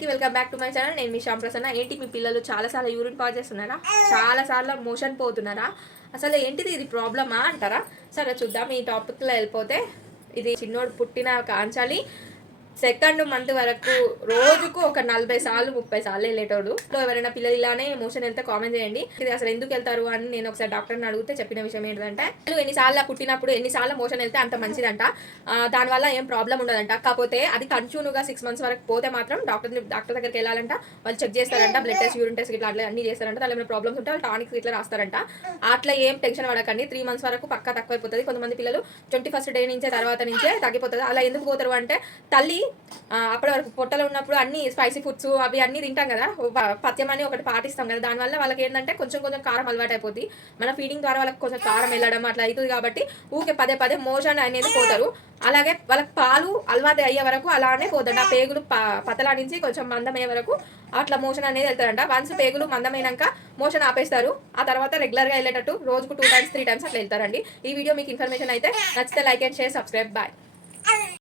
Welcome back to my channel నేను మీ శ్యామ్ ప్రసన్న. ఏంటి మీ పిల్లలు చాలా సార్లు యూరిన్ పాస్ చేస్తున్నారా? చాలా సార్లు మోషన్ పోతున్నారా? అసలు ఏంటిది ఇది ప్రాబ్లమా అంటారా? సరే చూద్దాం. ఈ టాపిక్లో వెళ్ళిపోతే ఇది చిన్నోడు పుట్టిన కాంచాలి. సెకండ్ మంత్ వరకు రోజుకు ఒక నలభై సార్లు ముప్పై సార్లు వెళ్ళేటోడు. సో ఎవరైనా పిల్లలు ఇలానే మోషన్ వెళ్తే కామెంట్ చేయండి. ఇది అసలు ఎందుకు వెళ్తారు అని నేను ఒకసారి డాక్టర్ని అడిగితే చెప్పిన విషయం ఏంటంటే పిల్లలు ఎన్నిసార్లు పుట్టినప్పుడు ఎన్నిసార్లు మోషన్ వెళ్తే అంత మంచిదంట. దానివల్ల ఏం ప్రాబ్లం ఉండదంట. కాకపోతే అది కంటిన్యూగా సిక్స్ మంత్స్ వరకు పోతే మాత్రం డాక్టర్ డాక్టర్ దగ్గరికి వెళ్ళాలంట. వాళ్ళు చెక్ చేస్తారంట బ్లడ్ టెస్ట్ యూరిన్ టెస్ట్ ఇట్లా అట్లా అన్ని చేస్తారంట. దాని ఏమైనా ప్రాబ్లమ్స్ ఉంటే వాళ్ళు టానిక్స్ ఇట్లా రాస్తారంట. అట్లా ఏం టెన్షన్ పడకండి. త్రీ మంత్స్ వరకు పక్కా తక్కువ అయిపోతుంది కొంతమంది పిల్లలు ట్వంటీ ఫస్ట్ డే నుంచే తర్వాత నుంచే తగ్గిపోతుంది. అలా ఎందుకు పోతారు అంటే తల్లి అప్పటి వరకు పొట్టలో ఉన్నప్పుడు అన్ని స్పైసీ ఫుడ్స్ అవి అన్ని తింటాం కదా. పత్యం పథ్యం అని ఒకటి పాటిస్తాం కదా. దానివల్ల వాళ్ళకి ఏంటంటే కొంచెం కొంచెం కారం అలవాటు అయిపోద్ది. మన ఫీడింగ్ ద్వారా వాళ్ళకి కొంచెం కారం వెళ్ళడం అట్లా అవుతుంది కాబట్టి ఊకే పదే పదే మోషన్ అనేది పోతారు. అలాగే వాళ్ళకి పాలు అలవాటు అయ్యే వరకు అలానే పోతాడు ఆ పేగులు ప- పతలా నుంచి కొంచెం మందమయ్యే వరకు అట్లా మోషన్ అనేది వెళ్తారంట. వన్స్ పేగులు మందమైనాక మోషన్ ఆపేస్తారు. ఆ తర్వాత రెగ్యులర్గా వెళ్ళేటట్టు రోజుకు టూ టైమ్స్ త్రీ టైమ్స్ అట్లా వెళ్తారండి. ఈ వీడియో మీకు ఇన్ఫర్మేషన్ అయితే నచ్చితే like and share subscribe bye